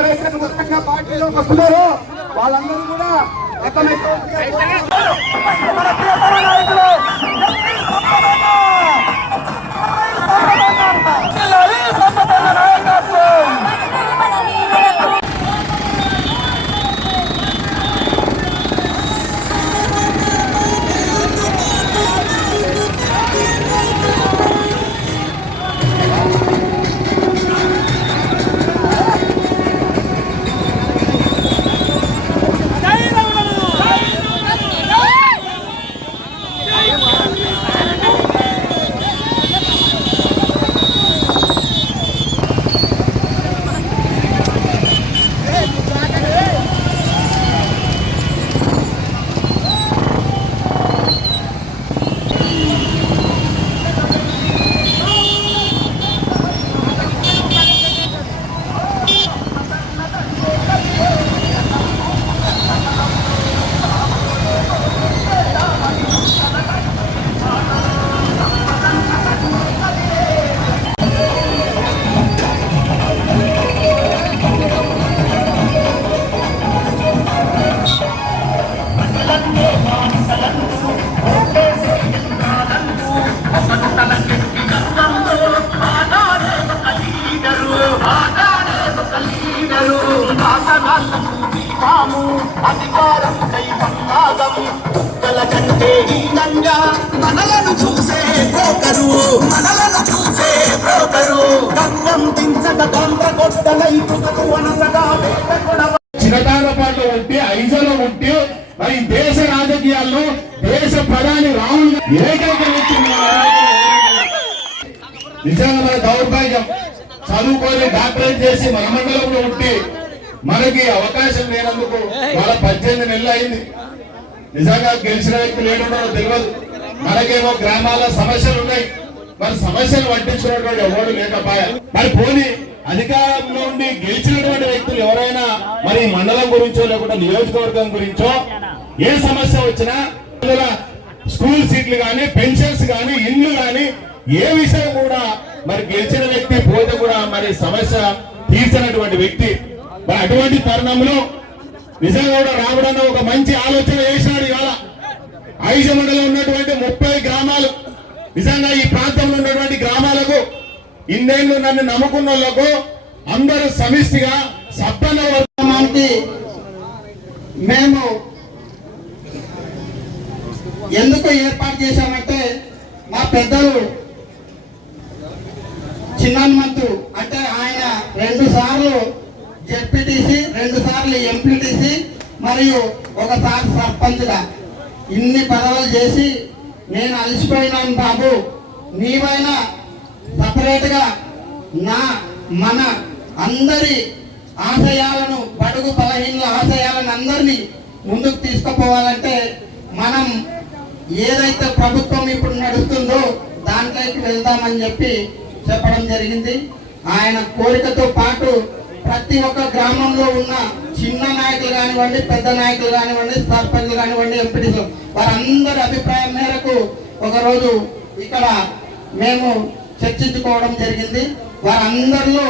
ఎవరైతే నూతనంగా పార్టీలోకి వస్తున్నారో వాళ్ళందరూ కూడా అధికారం కంటే హీనంగా మనలను చూసే బ్రోకరు గర్వం దించక తొందరగొట్టలైపుతకు అనసగా చిరకాల పాటు ఉంటే ఐజలో ఉంటే మరి దేశ రాజకీయాల్లో దేశ ప్రధాని రాహుల్ ఏకైక వ్యక్తి నిజంగా మన దౌర్భాగ్యం చదువుకొని డాక్టరేట్ చేసి మన మండలంలో ఉంటే మనకి అవకాశం లేనందుకు వాళ్ళ 18 నెలలు అయింది. నిజంగా గెలిచిన వ్యక్తి లేడో తెలియదు. మనకేమో గ్రామాల సమస్యలు ఉన్నాయి, మరి సమస్యలు పట్టించుకున్నటువంటి ఎవరు లేకపోయా. మరి పోనీ అధికారంలో ఉండి గెలిచినటువంటి వ్యక్తులు ఎవరైనా మరి మండలం గురించో లేకుంటే నియోజకవర్గం గురించో ఏ సమస్య వచ్చినా స్కూల్ సీట్లు కానీ పెన్షన్స్ కానీ ఇండ్లు కానీ ఏ విషయం కూడా మరి గెలిచిన వ్యక్తి పోతే కూడా మరి సమస్య తీర్చినటువంటి వ్యక్తి. మరి అటువంటి తరుణంలో నిజంగా కూడా రావడానికి ఒక మంచి ఆలోచన చేసినాడు. ఇవాళ ఐజ మండలం ఉన్నటువంటి 30 గ్రామాలు నిజంగా ఈ ప్రాంతంలో ఉన్నటువంటి గ్రామాలకు ఇన్నేళ్లు నన్ను నమ్ముకున్న వాళ్ళకు అందరూ సమిష్టిగా సప్పన్న వర్గానికి మేము ఎందుకు ఏర్పాటు చేశామంటే మా పెద్దలు చిన్నమంతు అంటే ఆయన 2 సార్లు జెడ్పీటీసీ 2 సార్లు ఎంపీటీసీ మరియు ఒకసారి సర్పంచ్గా ఇన్ని పదవులు చేసి నేను అలసిపోయినాను బాబు, నీవైనా సపరేట్గా మన అందరి ఆశయాలను బడుగు బలహీనల ఆశయాలను అందరినీ ముందుకు తీసుకుపోవాలంటే మనం ఏదైతే ప్రభుత్వం ఇప్పుడు నడుస్తుందో దాంట్లోకి వెళ్దామని చెప్పి చెప్పడం జరిగింది. ఆయన కోరికతో పాటు ప్రతి ఒక్క గ్రామంలో ఉన్న చిన్న నాయకులు కానివ్వండి, పెద్ద నాయకులు కానివ్వండి, సర్పంచ్లు కానివ్వండి, ఎంపీటీలు వారందరి అభిప్రాయం మేరకు ఒకరోజు ఇక్కడ మేము చర్చించుకోవడం జరిగింది. వారందరిలో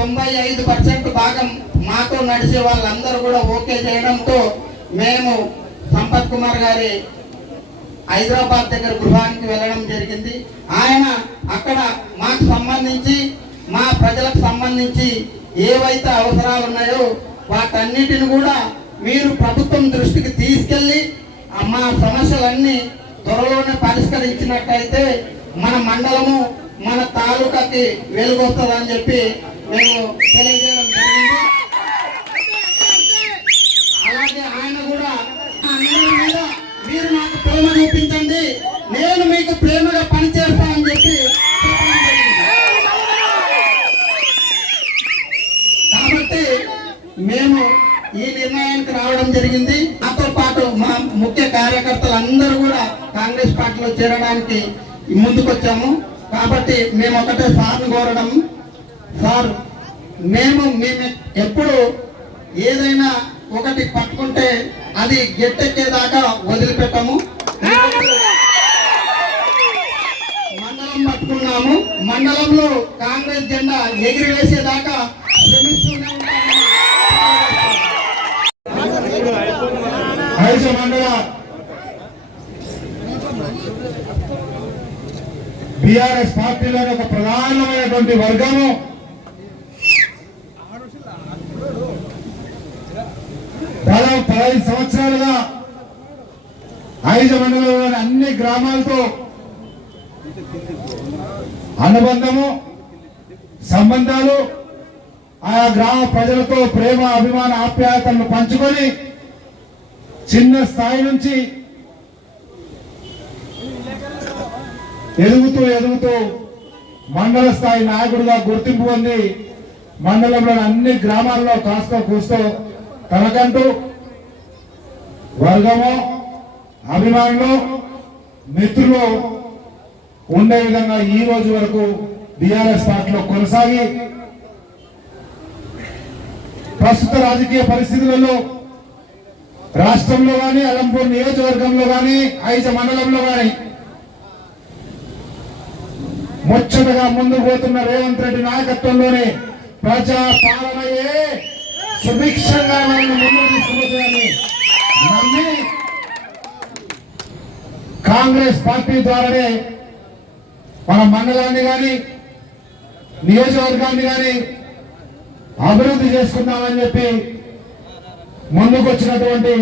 95% భాగం మాతో నడిచే వాళ్ళందరూ కూడా ఓకే చేయడంతో మేము సంపత్ కుమార్ గారి హైదరాబాద్ దగ్గర గృహానికి వెళ్ళడం జరిగింది. ఆయన అక్కడ మాకు సంబంధించి మా ప్రజలకు సంబంధించి ఏవైతే అవసరాలు ఉన్నాయో వాటన్నిటిని కూడా మీరు ప్రభుత్వం దృష్టికి తీసుకెళ్ళి మా సమస్యలన్నీ త్వరలోనే పరిష్కరించినట్టయితే మన మండలము మన తాలూకాకి వెలుగొస్తుందని చెప్పి మేము తెలియజేయడం జరిగింది. అలాగే ఆయన కూడా అందరి మీద మీరు నాకు ప్రేమ చూపించండి, నేను మీకు ప్రేమగా పనిచేస్తానని చెప్పి చెప్పడం జరిగింది. కాబట్టి మేము ఈ నిర్ణయానికి రావడం జరిగింది. నాతో పాటు మా ముఖ్య కార్యకర్తలు అందరూ కూడా కాంగ్రెస్ పార్టీలో చేరడానికి ముందుకొచ్చాము. కాబట్టి మేము ఒకటే సార్ని కోరడం, సార్ మేము ఎప్పుడు ఏదైనా ఒకటి పట్టుకుంటే అది గెట్టెక్కేదాకా వదిలిపెట్టము. మండలం పట్టుకున్నాము, మండలంలో కాంగ్రెస్ జెండా ఎగిరివేసేదాకా శ్రమిస్తూనే ఉంటాము. ఐజ మండల బీఆర్ఎస్ పార్టీలోని ఒక ప్రధానమైనటువంటి వర్గము దాదాపు 15 సంవత్సరాలుగా ఐజ మండలంలోని అన్ని గ్రామాలతో అనుబంధము సంబంధాలు ఆయా గ్రామ ప్రజలతో ప్రేమ అభిమాన ఆప్యాయతలను పంచుకొని చిన్న స్థాయి నుంచి ఎదుగుతూ మండల స్థాయి నాయకుడిగా గుర్తింపు పొంది మండలంలోని అన్ని గ్రామాల్లో కాస్త కూస్తో తనకంటూ వర్గము అభిమానులు మిత్రులు ఉండే విధంగా ఈ రోజు వరకు బీఆర్ఎస్ పార్టీలో కొనసాగి ప్రస్తుత రాజకీయ పరిస్థితులలో రాష్ట్రంలో గాని అలంపూర్ నియోజకవర్గంలో గాని ఐజ మండలంలో గాని ముచ్చటగా ముందుకు పోతున్న రేవంత్ రెడ్డి నాయకత్వంలోనే ప్రజా పాలనయే సుభిక్షంగా మనల్ని ముందుకు తీసుకుపోతుందని నమ్మి కాంగ్రెస్ పార్టీ ద్వారానే మన మండలాన్ని గాని నియోజకవర్గాన్ని గాని అభివృద్ధి చేసుకుందామని చెప్పి ముందుకు వచ్చినటువంటి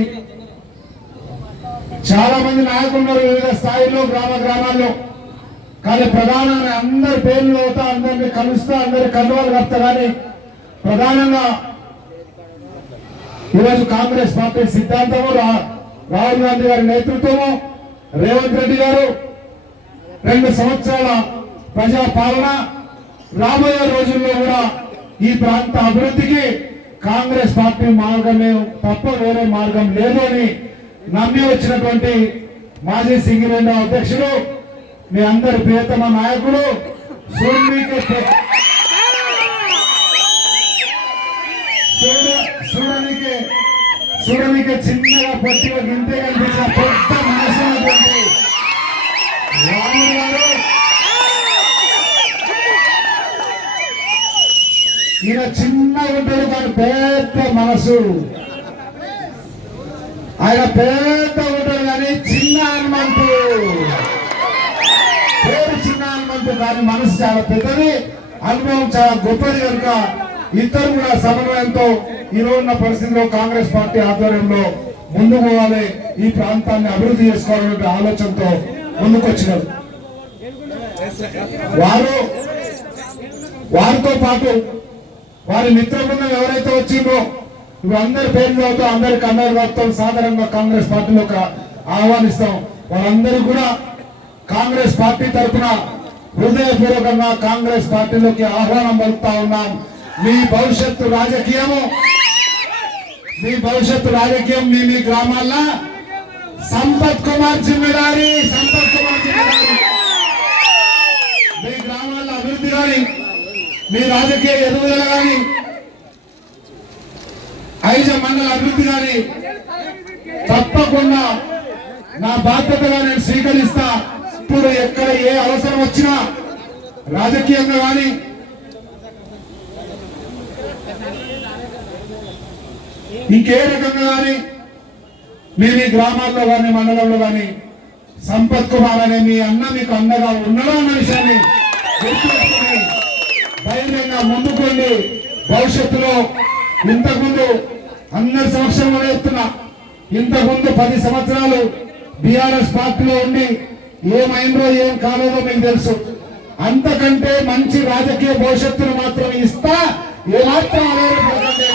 చాలా మంది నాయకులు ఉన్నారు వివిధ స్థాయిలో గ్రామాల్లో. కానీ ప్రధానంగా అందరి పేర్లు అవుతా అందరినీ కలుస్తా అందరి కండువాలు కప్తా కానీ ప్రధానంగా ఈరోజు కాంగ్రెస్ పార్టీ సిద్ధాంతము రాహుల్ గాంధీ గారి నేతృత్వము రేవంత్ రెడ్డి గారు 2 సంవత్సరాల ప్రజా పాలన రాబోయే రోజుల్లో కూడా ఈ ప్రాంత అభివృద్ధికి కాంగ్రెస్ పార్టీ మార్గమే తప్ప వేరే మార్గం లేదు అని నమ్మి వచ్చినటువంటి మాజీ సింగిరెడ్డి అధ్యక్షుడు మీ అందరి ప్రియతమ నాయకుడు చూడనికే చిన్నగా పొట్టిగా గింతే కనిపించిన పెద్ద మనసున్నటువంటి రాముడు గారు ఈయన చిన్నగా ఉంటాడు కానీ పెద్ద మనసు. ఆయన పెద్ద ఉంటాడు కానీ చిన్న హనుమంతు పేరు చిన్న హనుమంతు కానీ మనసు చాలా పెద్దది, అనుభవం చాలా గొప్పది కనుక ఇద్దరు కూడా సమన్వయంతో ఈ రోజున్న పరిస్థితిలో కాంగ్రెస్ పార్టీ ఆధ్వర్యంలో ముందుకు పోవాలి, ఈ ప్రాంతాన్ని అభివృద్ధి చేసుకోవాలనే ఆలోచనతో ముందుకు వచ్చినారు. వారితో పాటు వారి మిత్ర బృందం ఎవరైతే వచ్చిందో ఇప్పుడు అందరి పేర్లు అవుతూ అందరి కన్నడ వార్తలు సాధారణంగా కాంగ్రెస్ పార్టీలోకి ఆహ్వానిస్తాం. వారందరూ కూడా కాంగ్రెస్ పార్టీ తరఫున హృదయపూర్వకంగా కాంగ్రెస్ పార్టీలోకి ఆహ్వానం పలుకుతా ఉన్నాం. మీ భవిష్యత్తు రాజకీయం మీ గ్రామాల్లో సంపత్ కుమార్ జిమ్మెదారి మీ గ్రామాల్లో అభివృద్ధి కానీ మీ రాజకీయ ఎదుగుదల కానీ ఐజ మండల అభివృద్ధి కానీ తప్పకుండా నా బాధ్యతగా నేను స్వీకరిస్తా. ఇప్పుడు ఎక్కడ ఏ అవసరం వచ్చినా రాజకీయంగా కానీ ఇంకే రకంగా కానీ మీ గ్రామాల్లో కానీ మండలంలో కానీ సంపత్ కుమార్ అనే మీ అన్న మీకు అండగా ఉండడం అన్న విషయాన్ని గుర్తుపెట్టుకుని ధైర్యంగా ముందుకోండి. భవిష్యత్తులో ఇంతకుముందు అందరి సమక్షంలో చెప్తున్నా, ఇంతకుముందు 10 సంవత్సరాలు బీఆర్ఎస్ పార్టీలో ఉండి ఏమైందో ఏం కాలేదో మీకు తెలుసు. అంతకంటే మంచి రాజకీయ భవిష్యత్తును మాత్రం ఇస్తా, ఏమాత్రం అవేరపడకండి.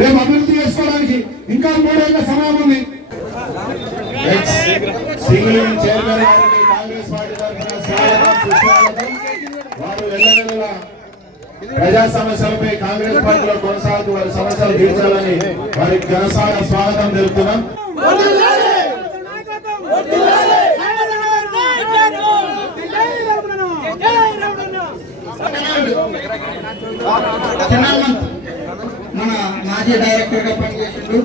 రేపు అభివృద్ధి చేసుకోవడానికి ఇంకా 3 ఏళ్ల సమయం ఉంది. కాంగ్రెస్ పార్టీ వారు ఎల్లవెల్ల ప్రజా సమస్యలపై కాంగ్రెస్ పార్టీలో కొనసాగుతూ వారి సమస్యలు తీర్చాలని వారికి ఘనసాగ స్వాగతం తెలుపుతున్నాం. మన మాజీ డైరెక్టర్ గా పనిచేసిండు,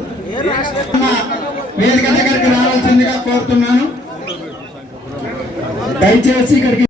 వేదిక దగ్గరికి రావాల్సిందిగా కోరుతున్నాను. దయచేసి ఇక్కడికి